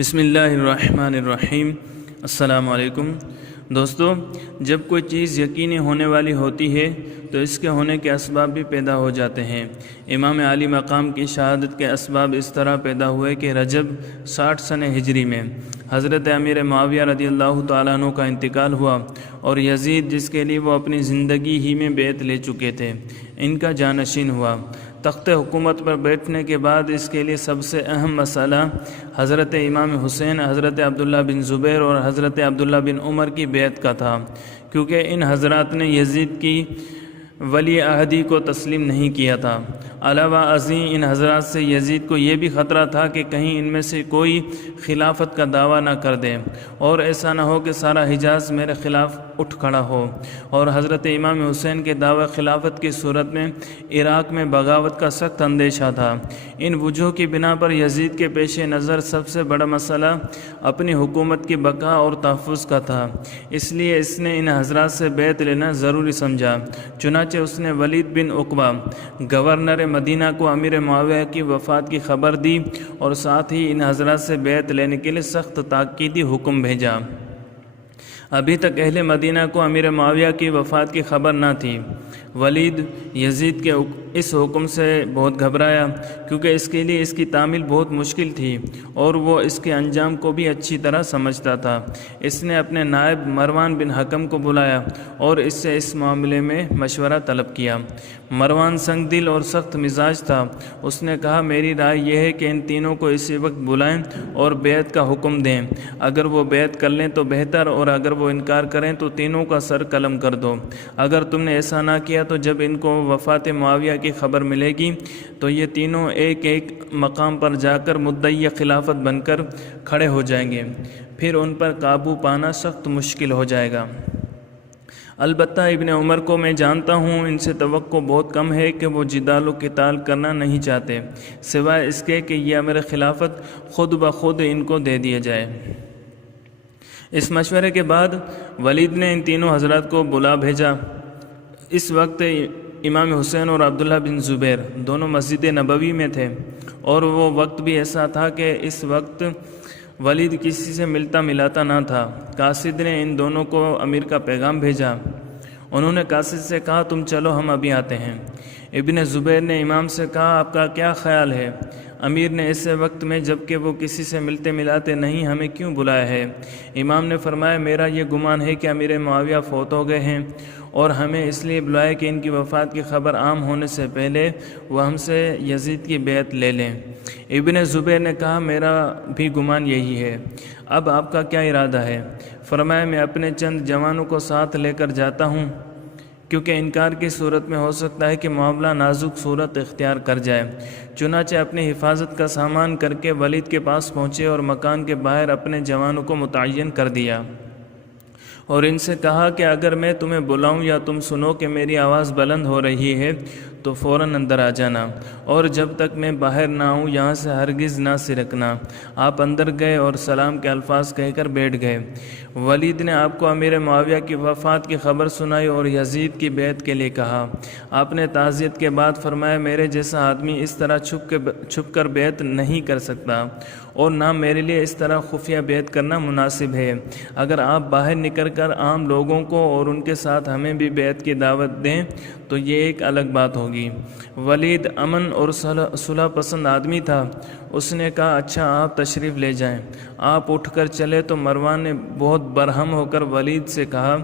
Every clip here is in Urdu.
بسم اللہ الرحمن الرحیم۔ السلام علیکم دوستو، جب کوئی چیز یقینی ہونے والی ہوتی ہے تو اس کے ہونے کے اسباب بھی پیدا ہو جاتے ہیں۔ امام عالی مقام کی شہادت کے اسباب اس طرح پیدا ہوئے کہ رجب 60 سنہ ہجری میں حضرت امیر معاویہ رضی اللہ تعالیٰ عنہ کا انتقال ہوا، اور یزید جس کے لیے وہ اپنی زندگی ہی میں بیعت لے چکے تھے، ان کا جانشین ہوا۔ تخت حکومت پر بیٹھنے کے بعد اس کے لیے سب سے اہم مسئلہ حضرت امام حسین، حضرت عبداللہ بن زبیر اور حضرت عبداللہ بن عمر کی بیعت کا تھا، کیونکہ ان حضرات نے یزید کی ولی عہدی کو تسلیم نہیں کیا تھا۔ علاوہ ازیں ان حضرات سے یزید کو یہ بھی خطرہ تھا کہ کہیں ان میں سے کوئی خلافت کا دعویٰ نہ کر دے، اور ایسا نہ ہو کہ سارا حجاز میرے خلاف اٹھ کھڑا ہو۔ اور حضرت امام حسین کے دعوی خلافت کی صورت میں عراق میں بغاوت کا سخت اندیشہ تھا۔ ان وجوہ کی بنا پر یزید کے پیش نظر سب سے بڑا مسئلہ اپنی حکومت کی بقا اور تحفظ کا تھا، اس لیے اس نے ان حضرات سے بیعت لینا ضروری سمجھا۔ چنانچہ اس نے ولید بن عقبہ گورنر مدینہ کو امیر معاویہ کی وفات کی خبر دی، اور ساتھ ہی ان حضرات سے بیعت لینے کے لیے سخت تاکیدی حکم بھیجا۔ ابھی تک اہل مدینہ کو امیر معاویہ کی وفات کی خبر نہ تھی۔ ولید یزید کے اس حکم سے بہت گھبرایا، کیونکہ اس کے لیے اس کی تعمیل بہت مشکل تھی اور وہ اس کے انجام کو بھی اچھی طرح سمجھتا تھا۔ اس نے اپنے نائب مروان بن حکم کو بلایا اور اس سے اس معاملے میں مشورہ طلب کیا۔ مروان سنگ دل اور سخت مزاج تھا۔ اس نے کہا، میری رائے یہ ہے کہ ان تینوں کو اسی وقت بلائیں اور بیعت کا حکم دیں۔ اگر وہ بیعت کر لیں تو بہتر، اور اگر وہ انکار کریں تو تینوں کا سر قلم کر دو۔ اگر تم نے ایسا نہ کیا تو جب ان کو وفات معاویہ کی خبر ملے گی تو یہ تینوں ایک ایک مقام پر جا کر مدعی خلافت بن کر کھڑے ہو جائیں گے، پھر ان پر قابو پانا سخت مشکل ہو جائے گا۔ البتہ ابن عمر کو میں جانتا ہوں، ان سے توقع بہت کم ہے کہ وہ جدال و قتال کرنا نہیں چاہتے، سوائے اس کے کہ یہ امر خلافت خود بخود ان کو دے دیا جائے۔ اس مشورے کے بعد ولید نے ان تینوں حضرات کو بلا بھیجا۔ اس وقت امام حسین اور عبداللہ بن زبیر دونوں مسجد نبوی میں تھے، اور وہ وقت بھی ایسا تھا کہ اس وقت ولید کسی سے ملتا ملاتا نہ تھا۔ قاصد نے ان دونوں کو امیر کا پیغام بھیجا۔ انہوں نے قاصد سے کہا، تم چلو، ہم ابھی آتے ہیں۔ ابن زبیر نے امام سے کہا، آپ کا کیا خیال ہے؟ امیر نے ایسے وقت میں جب کہ وہ کسی سے ملتے ملاتے نہیں ہمیں کیوں بلایا ہے؟ امام نے فرمایا، میرا یہ گمان ہے کہ امیر معاویہ فوت ہو گئے ہیں، اور ہمیں اس لیے بلایا کہ ان کی وفات کی خبر عام ہونے سے پہلے وہ ہم سے یزید کی بیعت لے لیں۔ ابن زبیر نے کہا، میرا بھی گمان یہی ہے۔ اب آپ کا کیا ارادہ ہے؟ فرمایا، میں اپنے چند جوانوں کو ساتھ لے کر جاتا ہوں، کیونکہ انکار کی صورت میں ہو سکتا ہے کہ معاملہ نازک صورت اختیار کر جائے۔ چنانچہ اپنی حفاظت کا سامان کر کے ولید کے پاس پہنچے اور مکان کے باہر اپنے جوانوں کو متعین کر دیا، اور ان سے کہا کہ اگر میں تمہیں بلاؤں یا تم سنو کہ میری آواز بلند ہو رہی ہے تو فوراً اندر آ جانا، اور جب تک میں باہر نہ آؤں یہاں سے ہرگز نہ سرکنا۔ آپ اندر گئے اور سلام کے الفاظ کہہ کر بیٹھ گئے۔ ولید نے آپ کو امیر معاویہ کی وفات کی خبر سنائی اور یزید کی بیعت کے لیے کہا۔ آپ نے تعزیت کے بعد فرمایا، میرے جیسا آدمی اس طرح چھپ کر بیعت نہیں کر سکتا، اور نہ میرے لیے اس طرح خفیہ بیعت کرنا مناسب ہے۔ اگر آپ باہر نکل کر عام لوگوں کو اور ان کے ساتھ ہمیں بھی بیعت کی دعوت دیں تو یہ ایک الگ بات ہوگی۔ ولید امن اور صلح پسند آدمی تھا۔ اس نے کہا، اچھا، آپ تشریف لے جائیں۔ آپ اٹھ کر چلے تو مروان نے بہت برہم ہو کر ولید سے کہا،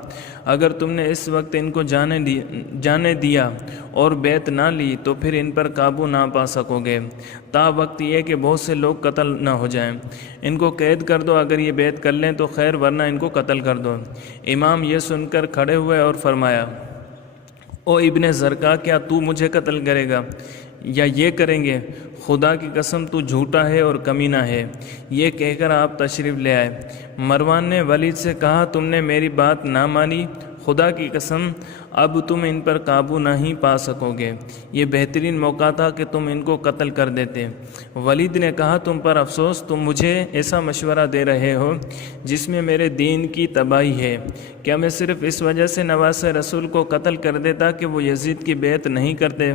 اگر تم نے اس وقت ان کو جانے دیا اور بیعت نہ لی تو پھر ان پر قابو نہ پا سکو گے، تا وقت یہ کہ بہت سے لوگ قتل نہ ہو جائیں۔ ان کو قید کر دو، اگر یہ بیعت کر لیں تو خیر، ورنہ ان کو قتل کر دو۔ امام یہ سن کر کھڑے ہوئے اور فرمایا، او ابن زرقا، کیا تو مجھے قتل کرے گا یا یہ کریں گے؟ خدا کی قسم تو جھوٹا ہے اور کمینہ ہے۔ یہ کہہ کر آپ تشریف لے آئے۔ مروان نے ولید سے کہا، تم نے میری بات نہ مانی، خدا کی قسم اب تم ان پر قابو نہیں پا سکو گے، یہ بہترین موقع تھا کہ تم ان کو قتل کر دیتے۔ ولید نے کہا تم پر افسوس، تم مجھے ایسا مشورہ دے رہے ہو جس میں میرے دین کی تباہی ہے۔ کیا میں صرف اس وجہ سے نواس رسول کو قتل کر دیتا کہ وہ یزید کی بیعت نہیں کرتے؟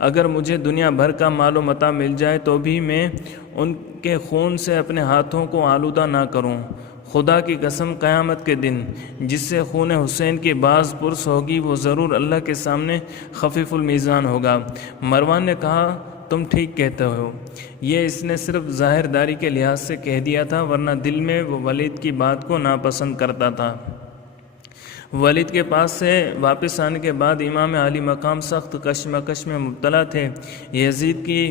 اگر مجھے دنیا بھر کا مال و متاع مل جائے تو بھی میں ان کے خون سے اپنے ہاتھوں کو آلودہ نہ کروں۔ خدا کی قسم قیامت کے دن جس سے خون حسین کی باز پرس ہوگی وہ ضرور اللہ کے سامنے خفیف المیزان ہوگا۔ مروان نے کہا تم ٹھیک کہتے ہو، یہ اس نے صرف ظاہر داری کے لحاظ سے کہہ دیا تھا، ورنہ دل میں وہ ولید کی بات کو ناپسند کرتا تھا۔ ولید کے پاس سے واپس آنے کے بعد امام علی مقام سخت کشمکش میں مبتلا تھے۔ یزید کی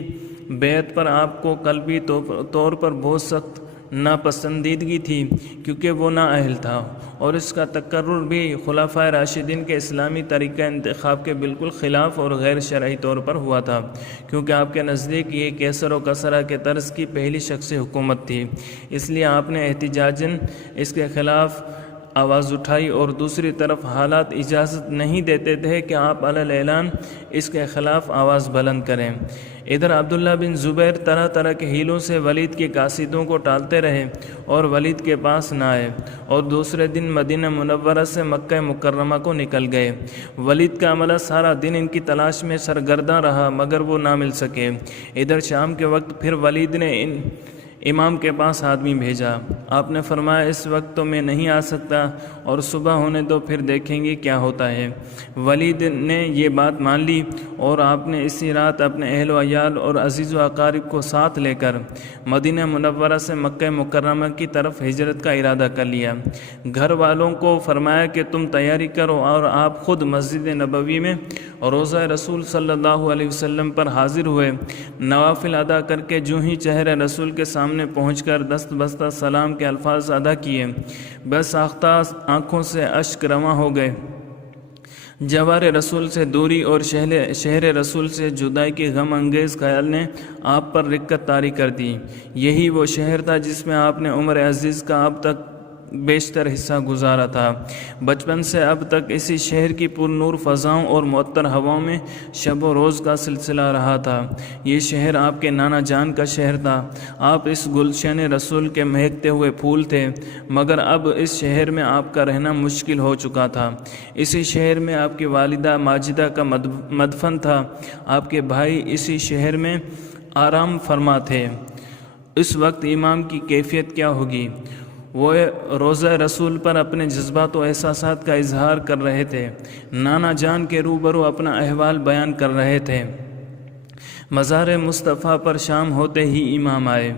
بیعت پر آپ کو قلبی طور پر بہت سخت ناپسندیدگی تھی کیونکہ وہ نااہل تھا، اور اس کا تقرر بھی خلفائے راشدین کے اسلامی طریقہ انتخاب کے بالکل خلاف اور غیر شرعی طور پر ہوا تھا، کیونکہ آپ کے نزدیک یہ کیسر و کسرہ کے طرز کی پہلی شخصی حکومت تھی۔ اس لیے آپ نے احتجاجاً اس کے خلاف آواز اٹھائی، اور دوسری طرف حالات اجازت نہیں دیتے تھے کہ آپ علی اعلان اس کے خلاف آواز بلند کریں۔ ادھر عبداللہ بن زبیر طرح طرح کے ہیلوں سے ولید کے قاصدوں کو ٹالتے رہے اور ولید کے پاس نہ آئے، اور دوسرے دن مدینہ منورہ سے مکہ مکرمہ کو نکل گئے۔ ولید کا عملہ سارا دن ان کی تلاش میں سرگرداں رہا مگر وہ نہ مل سکے۔ ادھر شام کے وقت پھر ولید نے امام کے پاس آدمی بھیجا۔ آپ نے فرمایا اس وقت تو میں نہیں آ سکتا، اور صبح ہونے دو پھر دیکھیں گے کیا ہوتا ہے۔ ولید نے یہ بات مان لی، اور آپ نے اسی رات اپنے اہل و عیال اور عزیز و اقارب کو ساتھ لے کر مدینہ منورہ سے مکہ مکرمہ کی طرف ہجرت کا ارادہ کر لیا۔ گھر والوں کو فرمایا کہ تم تیاری کرو، اور آپ خود مسجد نبوی میں روضہ رسول صلی اللہ علیہ وسلم پر حاضر ہوئے۔ نوافل ادا کر کے جو ہی چہرہ رسول کے سامنے پہنچ کر دست بستہ سلام کے الفاظ ادا کیے، بس ساختہ آنکھوں سے اشک رواں ہو گئے۔ جوار رسول سے دوری اور شہر رسول سے جدائی کی غم انگیز خیال نے آپ پر رکت طاری کر دی۔ یہی وہ شہر تھا جس میں آپ نے عمر عزیز کا اب تک بیشتر حصہ گزارا تھا۔ بچپن سے اب تک اسی شہر کی پر نور فضاؤں اور معطر ہواؤں میں شب و روز کا سلسلہ رہا تھا۔ یہ شہر آپ کے نانا جان کا شہر تھا۔ آپ اس گلشن رسول کے مہکتے ہوئے پھول تھے، مگر اب اس شہر میں آپ کا رہنا مشکل ہو چکا تھا۔ اسی شہر میں آپ کی والدہ ماجدہ کا مدفن تھا۔ آپ کے بھائی اسی شہر میں آرام فرما تھے۔ اس وقت امام کی کیفیت کیا ہوگی؟ وہ روضہ رسول پر اپنے جذبات و احساسات کا اظہار کر رہے تھے، نانا جان کے روبرو اپنا احوال بیان کر رہے تھے۔ مزار مصطفیٰ پر شام ہوتے ہی امام آئے،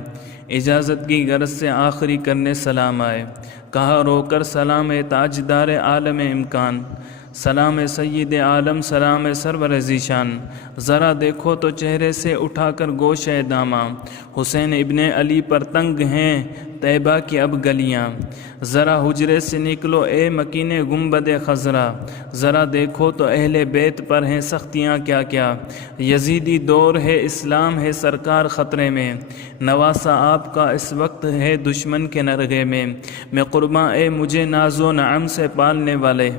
اجازت کی غرض سے آخری کرنے سلام آئے۔ کہا رو کر سلام تاجدار عالم امکان، سلام سید عالم، سلام سرور ذیشان۔ ذرا دیکھو تو چہرے سے اٹھا کر گوشہ داماں، حسین ابن علی پر تنگ ہیں طیبہ کی اب گلیاں۔ ذرا حجرے سے نکلو اے مکین گنبد خضرا، ذرا دیکھو تو اہل بیت پر ہیں سختیاں کیا کیا۔ یزیدی دور ہے، اسلام ہے سرکار خطرے میں، نواسا آپ کا اس وقت ہے دشمن کے نرغے میں قرباں اے مجھے ناز و نعم سے پالنے والے،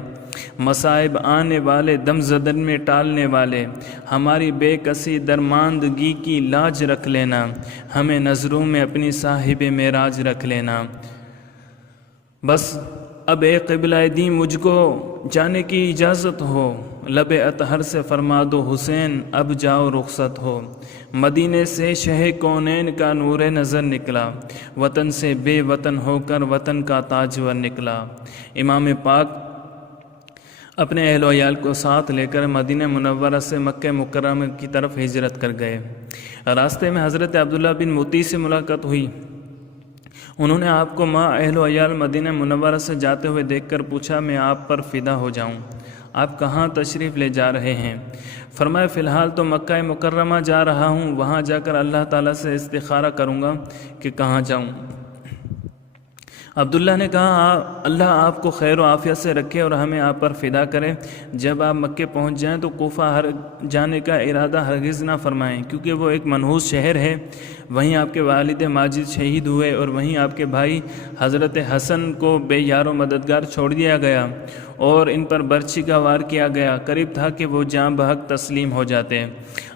مصائب آنے والے دم زدن میں ٹالنے والے، ہماری بے کسی درماندگی کی لاج رکھ لینا، ہمیں نظروں میں اپنی صاحب معراج رکھ لینا۔ بس اب اے قبلہ دین مجھ کو جانے کی اجازت ہو، لب اطہر سے فرما دو حسین اب جاؤ رخصت ہو۔ مدینے سے شہ کونین کا نور نظر نکلا، وطن سے بے وطن ہو کر وطن کا تاجور نکلا۔ امام پاک اپنے اہل و عیال کو ساتھ لے کر مدینہ منورہ سے مکہ مکرمہ کی طرف ہجرت کر گئے۔ راستے میں حضرت عبداللہ بن مطیع سے ملاقات ہوئی۔ انہوں نے آپ کو ماں اہل و عیال مدینہ منورہ سے جاتے ہوئے دیکھ کر پوچھا میں آپ پر فدا ہو جاؤں، آپ کہاں تشریف لے جا رہے ہیں؟ فرمایا فی الحال تو مکہ مکرمہ جا رہا ہوں، وہاں جا کر اللہ تعالیٰ سے استخارہ کروں گا کہ کہاں جاؤں۔ عبداللہ نے کہا اللہ آپ کو خیر و عافیت سے رکھے اور ہمیں آپ پر فدا کرے۔ جب آپ مکے پہنچ جائیں تو کوفہ جانے کا ارادہ ہرگز نہ فرمائیں، کیونکہ وہ ایک منحوس شہر ہے۔ وہیں آپ کے والد ماجد شہید ہوئے اور وہیں آپ کے بھائی حضرت حسن کو بے یار و مددگار چھوڑ دیا گیا اور ان پر برچھی کا وار کیا گیا۔ قریب تھا کہ وہ جاں بحق تسلیم ہو جاتے۔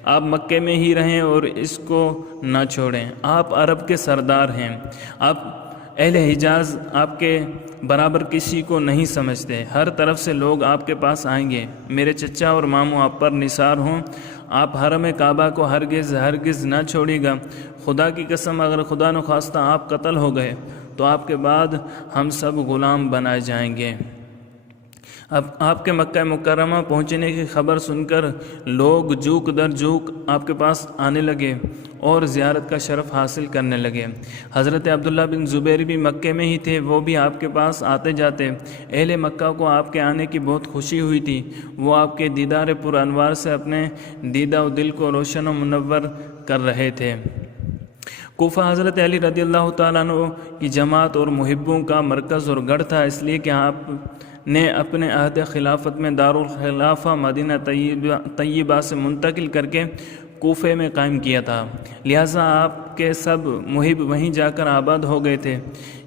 آپ مکے میں ہی رہیں اور اس کو نہ چھوڑیں۔ آپ عرب کے سردار ہیں، آپ اہل حجاز آپ کے برابر کسی کو نہیں سمجھتے، ہر طرف سے لوگ آپ کے پاس آئیں گے۔ میرے چچا اور ماموں آپ پر نثار ہوں، آپ حرم کعبہ کو ہرگز نہ چھوڑے گا۔ خدا کی قسم اگر خدا نخواستہ آپ قتل ہو گئے تو آپ کے بعد ہم سب غلام بنائے جائیں گے۔ اب آپ کے مکہ مکرمہ پہنچنے کی خبر سن کر لوگ جوک در جوک آپ کے پاس آنے لگے اور زیارت کا شرف حاصل کرنے لگے۔ حضرت عبداللہ بن زبیر بھی مکے میں ہی تھے، وہ بھی آپ کے پاس آتے جاتے۔ اہل مکہ کو آپ کے آنے کی بہت خوشی ہوئی تھی، وہ آپ کے دیدار پر انوار سے اپنے دیدہ و دل کو روشن و منور کر رہے تھے۔ کوفہ حضرت علی رضی اللہ تعالیٰ عنہ کی جماعت اور محبوں کا مرکز اور گڑھ تھا، اس لیے کہ آپ نے اپنے عہد خلافت میں دارالخلافہ مدینہ طیبہ سے منتقل کر کے کوفے میں قائم کیا تھا، لہٰذا آپ کے سب محب وہیں جا کر آباد ہو گئے تھے۔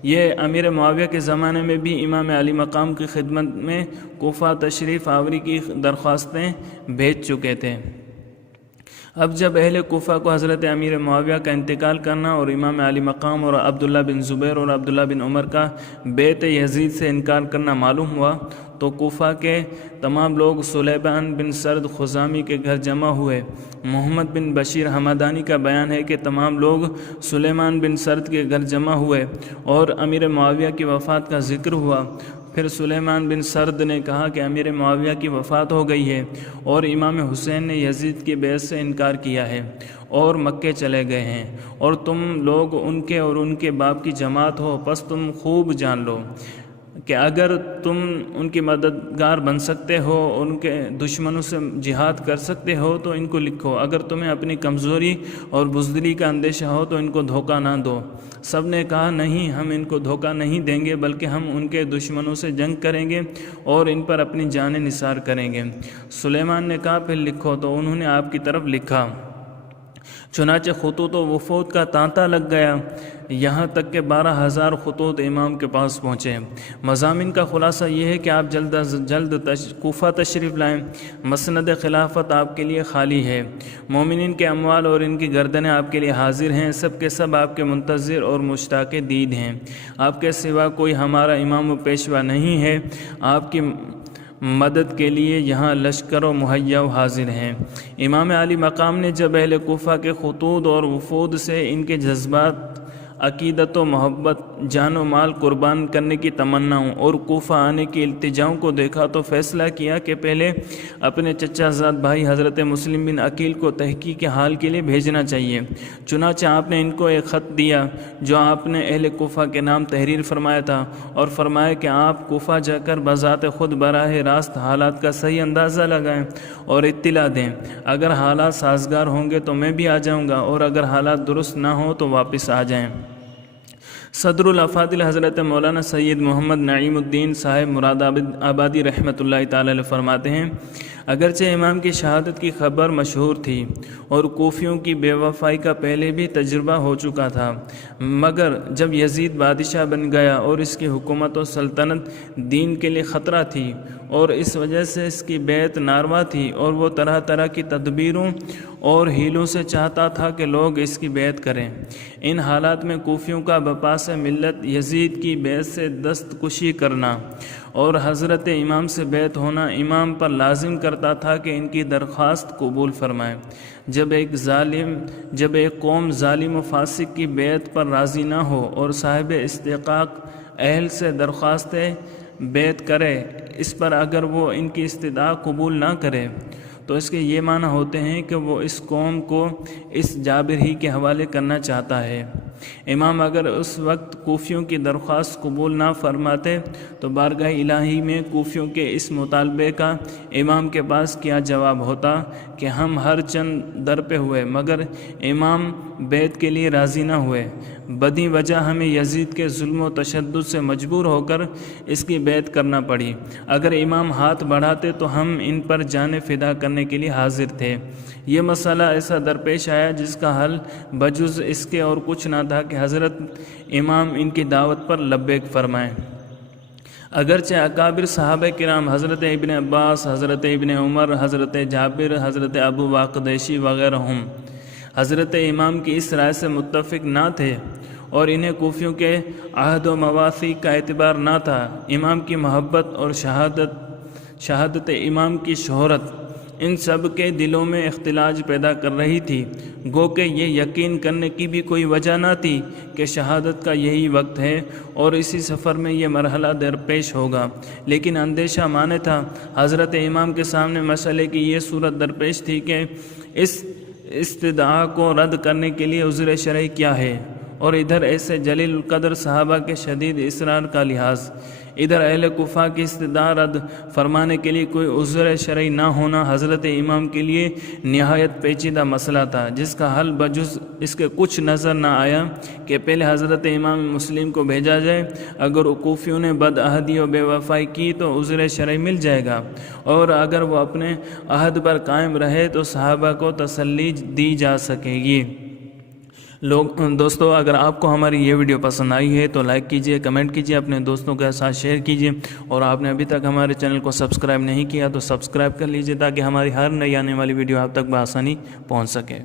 یہ امیر معاویہ کے زمانے میں بھی امام علی مقام کی خدمت میں کوفہ تشریف آوری کی درخواستیں بھیج چکے تھے۔ اب جب اہل کوفہ کو حضرت امیر معاویہ کا انتقال کرنا اور امام علی مقام اور عبداللہ بن زبیر اور عبداللہ بن عمر کا بیعت یزید سے انکار کرنا معلوم ہوا تو کوفہ کے تمام لوگ سلیمان بن سرد خزامی کے گھر جمع ہوئے۔ محمد بن بشیر ہمدانی کا بیان ہے کہ تمام لوگ سلیمان بن سرد کے گھر جمع ہوئے اور امیر معاویہ کی وفات کا ذکر ہوا۔ پھر سلیمان بن سرد نے کہا کہ امیر معاویہ کی وفات ہو گئی ہے اور امام حسین نے یزید کی بیعت سے انکار کیا ہے اور مکے چلے گئے ہیں، اور تم لوگ ان کے اور ان کے باپ کی جماعت ہو، پس تم خوب جان لو کہ اگر تم ان کی مددگار بن سکتے ہو، ان کے دشمنوں سے جہاد کر سکتے ہو تو ان کو لکھو، اگر تمہیں اپنی کمزوری اور بزدلی کا اندیشہ ہو تو ان کو دھوکہ نہ دو۔ سب نے کہا نہیں، ہم ان کو دھوکہ نہیں دیں گے، بلکہ ہم ان کے دشمنوں سے جنگ کریں گے اور ان پر اپنی جانیں نثار کریں گے۔ سلیمان نے کہا پھر لکھو، تو انہوں نے آپ کی طرف لکھا۔ چنانچہ خطوط و وفود کا تانتا لگ گیا، یہاں تک کہ 12,000 خطوط امام کے پاس پہنچے۔ مضامین کا خلاصہ یہ ہے کہ آپ جلد از جلد کوفہ تشریف لائیں، مسند خلافت آپ کے لیے خالی ہے، مومنین کے اموال اور ان کی گردنیں آپ کے لیے حاضر ہیں، سب کے سب آپ کے منتظر اور مشتاق دید ہیں، آپ کے سوا کوئی ہمارا امام و پیشوا نہیں ہے، آپ کی مدد کے لیے یہاں لشکر و مہیا و حاضر ہیں۔ امام علی مقام نے جب اہل کوفہ کے خطوط اور وفود سے ان کے جذبات، عقیدت و محبت، جان و مال قربان کرنے کی تمناؤں اور کوفہ آنے کی التجاؤں کو دیکھا تو فیصلہ کیا کہ پہلے اپنے چچا زاد بھائی حضرت مسلم بن عقیل کو تحقیق حال کے لیے بھیجنا چاہیے۔ چنانچہ آپ نے ان کو ایک خط دیا جو آپ نے اہل کوفہ کے نام تحریر فرمایا تھا، اور فرمایا کہ آپ کوفہ جا کر بذات خود براہ راست حالات کا صحیح اندازہ لگائیں اور اطلاع دیں، اگر حالات سازگار ہوں گے تو میں بھی آ جاؤں گا، اور اگر حالات درست نہ ہوں تو واپس آ جائیں۔ صدر الافاضل حضرت مولانا سید محمد نعیم الدین صاحب مراد آبادی رحمۃ اللہ تعالی علیہ فرماتے ہیں، اگرچہ امام کی شہادت کی خبر مشہور تھی اور کوفیوں کی بے وفائی کا پہلے بھی تجربہ ہو چکا تھا، مگر جب یزید بادشاہ بن گیا اور اس کی حکومت و سلطنت دین کے لیے خطرہ تھی اور اس وجہ سے اس کی بیعت ناروا تھی، اور وہ طرح طرح کی تدبیروں اور ہیلوں سے چاہتا تھا کہ لوگ اس کی بیعت کریں، ان حالات میں کوفیوں کا بپاس ملت یزید کی بیعت سے دستکشی کرنا اور حضرت امام سے بیعت ہونا امام پر لازم کرتا تھا کہ ان کی درخواست قبول فرمائیں۔ جب ایک قوم ظالم و فاسق کی بیعت پر راضی نہ ہو اور صاحب استحقاق اہل سے درخواست بیعت کرے، اس پر اگر وہ ان کی استدعا قبول نہ کرے تو اس کے یہ معنی ہوتے ہیں کہ وہ اس قوم کو اس جابر ہی کے حوالے کرنا چاہتا ہے۔ امام اگر اس وقت کوفیوں کی درخواست قبول نہ فرماتے تو بارگاہ الہی میں کوفیوں کے اس مطالبے کا امام کے پاس کیا جواب ہوتا کہ ہم ہر چند در پہ ہوئے مگر امام بیعت کے لیے راضی نہ ہوئے، بدی وجہ ہمیں یزید کے ظلم و تشدد سے مجبور ہو کر اس کی بیعت کرنا پڑی، اگر امام ہاتھ بڑھاتے تو ہم ان پر جان فدا کرنے کے لیے حاضر تھے۔ یہ مسئلہ ایسا درپیش آیا جس کا حل بجز اس کے اور کچھ نہ تھا کہ حضرت امام ان کی دعوت پر لبیک فرمائیں۔ اگرچہ اکابر صحابہ کرام حضرت ابن عباس، حضرت ابن عمر، حضرت جابر، حضرت ابو واقدیشی وغیرہ حضرت امام کی اس رائے سے متفق نہ تھے اور انہیں کوفیوں کے عہد و مواثیق کا اعتبار نہ تھا، امام کی محبت اور شہادت امام کی شہرت ان سب کے دلوں میں اختلاج پیدا کر رہی تھی، گو کہ یہ یقین کرنے کی بھی کوئی وجہ نہ تھی کہ شہادت کا یہی وقت ہے اور اسی سفر میں یہ مرحلہ درپیش ہوگا، لیکن اندیشہ مانے تھا۔ حضرت امام کے سامنے مسئلے کی یہ صورت درپیش تھی کہ اس استدعا کو رد کرنے کے لیے عذر شرعی کیا ہے، اور ادھر ایسے جلیل القدر صحابہ کے شدید اصرار کا لحاظ، ادھر اہل کوفہ کی استدعا رد فرمانے کے لیے کوئی عذر شرعی نہ ہونا حضرت امام کے لیے نہایت پیچیدہ مسئلہ تھا، جس کا حل بجز اس کے کچھ نظر نہ آیا کہ پہلے حضرت امام مسلم کو بھیجا جائے، اگر کوفیوں نے بدعہدی و بے وفائی کی تو عذر شرعی مل جائے گا، اور اگر وہ اپنے عہد پر قائم رہے تو صحابہ کو تسلی دی جا سکے گی۔ دوستو، اگر آپ کو ہماری یہ ویڈیو پسند آئی ہے تو لائک کیجئے، کمنٹ کیجئے، اپنے دوستوں کے ساتھ شیئر کیجئے، اور آپ نے ابھی تک ہمارے چینل کو سبسکرائب نہیں کیا تو سبسکرائب کر لیجئے تاکہ ہماری ہر نئی آنے والی ویڈیو آپ تک بآسانی پہنچ سکے۔